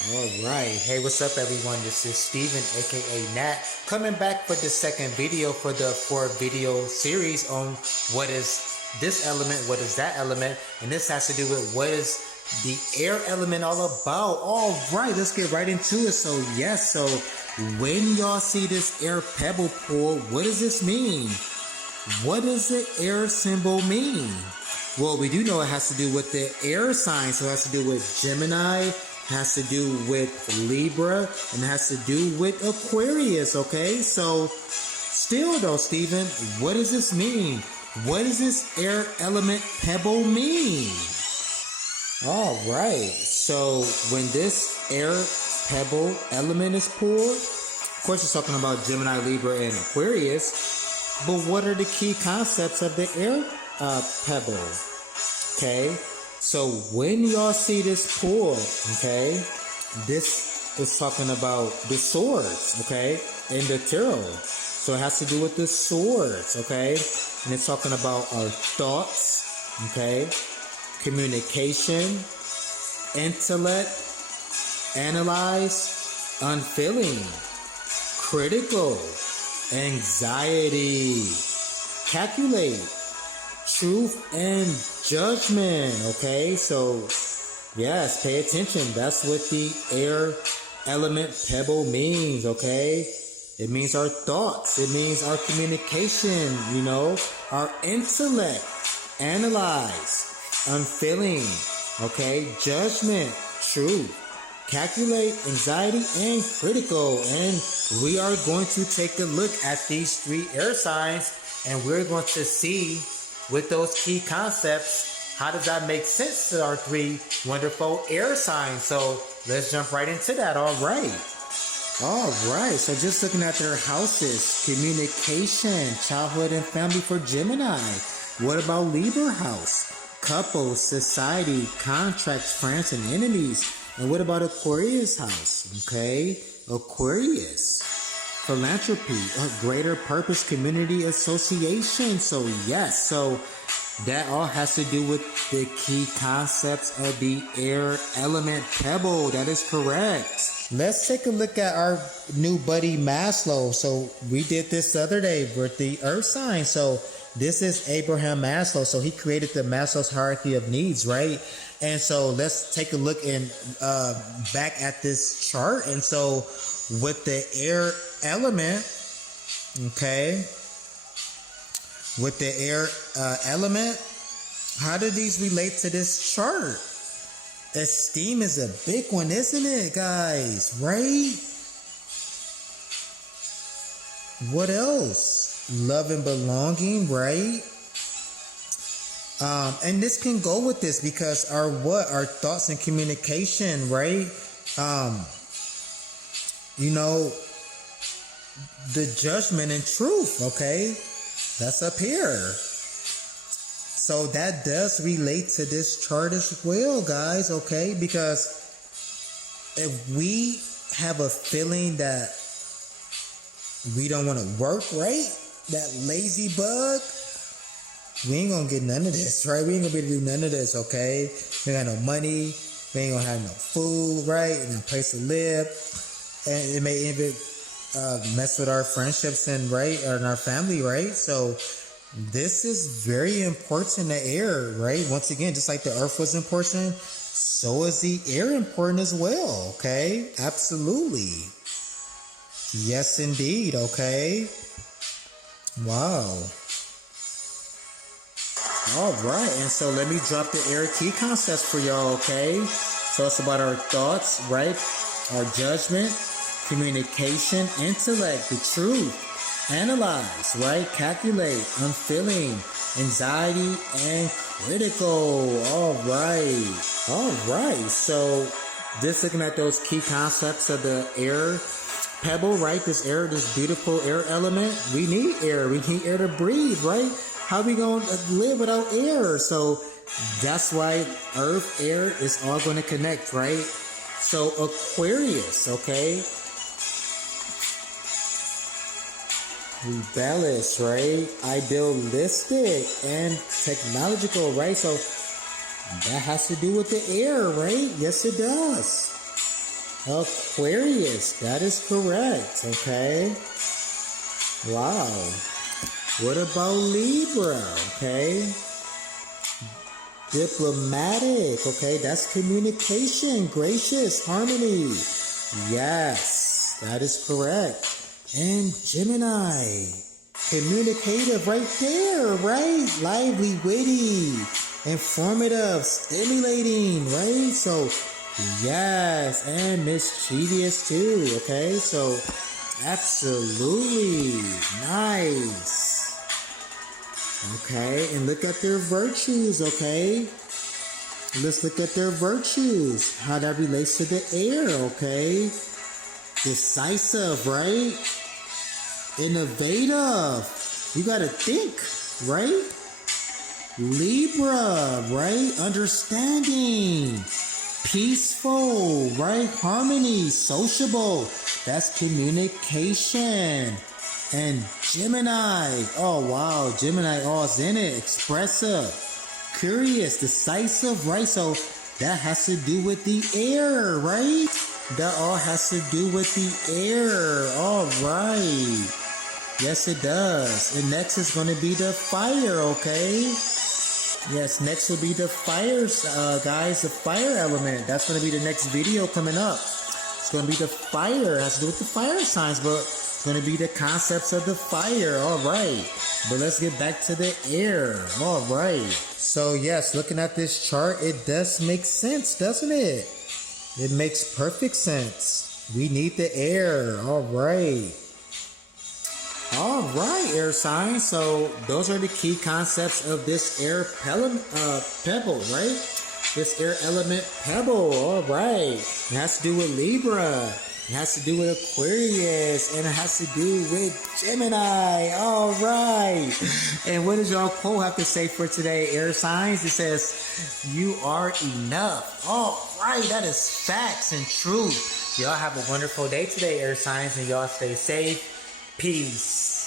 Alright, hey, what's up everyone? This is Steven aka Nat coming back for the second video for the 4 video series on what is this element, what is that element, and this has to do with what is the air element all about. Alright, let's get right into it. So yes, so when y'all see this air pebble pool, what does this mean? What does the air symbol mean? Well, we do know it has to do with the air sign, so it has to do with Gemini, has to do with Libra, and has to do with Aquarius, okay? So, still though, Steven, what does this mean? What does this air element pebble mean? Alright, so when this air pebble element is poured, of course it's talking about Gemini, Libra, and Aquarius, but what are the key concepts of the air pebble? Okay, so when y'all see this pour, okay, this is talking about the swords, okay, in the tarot. So it has to do with the swords, okay, and it's talking about our thoughts, okay, communication, intellect, analyze, unfeeling, critical, anxiety, calculate, truth, and judgment. Okay, so yes, pay attention. That's what the air element pebble means. Okay, it means our thoughts, it means our communication, you know, our intellect, analyze, unfeeling, okay, judgment, truth, calculate, anxiety, and critical. And we are going to take a look at these 3 air signs, and we're going to see with those key concepts, how does that make sense to our 3 wonderful air signs? So let's jump right into that. All right, so just looking at their houses: communication, childhood and family for Gemini. What about Libra house? Couples, society, contracts, friends, and enemies. And what about Aquarius house? Okay, Aquarius, philanthropy, a greater purpose, community, association. So yes, so that all has to do with the key concepts of the air element pebble. That is correct. Let's take a look at our new buddy Maslow. So we did this the other day with the earth sign. So this is Abraham Maslow. So he created the Maslow's hierarchy of needs, right? And so let's take a look and back at this chart. And so with the air element, okay, with the air element, how do these relate to this chart? Esteem is a big one, isn't it, guys? Right? What else? Love and belonging, right? And this can go with this because our thoughts and communication, right? You know, the judgment and truth, okay? That's up here. So that does relate to this chart as well, guys, okay? Because if we have a feeling that we don't want to work, right? That lazy bug, we ain't gonna get none of this, right? We ain't gonna be able to do none of this, okay? We ain't got no money, we ain't gonna have no food, right? No place to live. And it may even mess with our friendships and right, or in our family, right? So this is very important, the air, right? Once again, just like the earth was important, so is the air important as well, okay? Absolutely. Yes, indeed, okay? Wow. All right, and so let me drop the air key concepts for y'all, okay? So it's about our thoughts, right? Our judgment, communication, intellect, the truth, analyze, right? Calculate, unfeeling, anxiety, and critical. All right. So just looking at those key concepts of the air pebble, right? This beautiful air element. We need air. We need air to breathe, right? How we gonna live without air? So that's why earth, air is all going to connect, right? So Aquarius, okay? Rebellious, right? Idealistic and technological, right? So that has to do with the air, right? Yes, it does. Aquarius. That is correct. Okay. Wow. What about Libra? Okay. Diplomatic. Okay. That's communication. Gracious. Harmony. Yes. That is correct. And Gemini. Communicative right there, right? Lively, witty, informative, stimulating, right? So, yes, and mischievous too, okay? So, absolutely nice. Okay, and look at their virtues, okay? Let's look at their virtues, how that relates to the air, okay? Decisive, right? Innovative. You gotta think, right? Libra, right? Understanding. Peaceful, right? Harmony. Sociable. That's communication. And Gemini. Oh, wow. Gemini, oh, it's in it. Expressive. Curious. Decisive, right? So that has to do with the air, right? That all has to do with the air. All right. Yes, it does. And next is going to be the fire, okay? Yes, next will be the fire, guys, the fire element. That's going to be the next video coming up. It's going to be the fire. It has to do with the fire signs, but it's going to be the concepts of the fire. All right. But let's get back to the air. All right. So, yes, looking at this chart, it does make sense, doesn't it? It makes perfect sense. We need the air. All right. All right, air signs. So those are the key concepts of this air pebble, right? This air element pebble. All right. It has to do with Libra. It has to do with Aquarius. And it has to do with Gemini. All right. And what does y'all quote have to say for today, air signs? It says, you are enough. All right. That is facts and truth. Y'all have a wonderful day today, air signs. And y'all stay safe. Peace.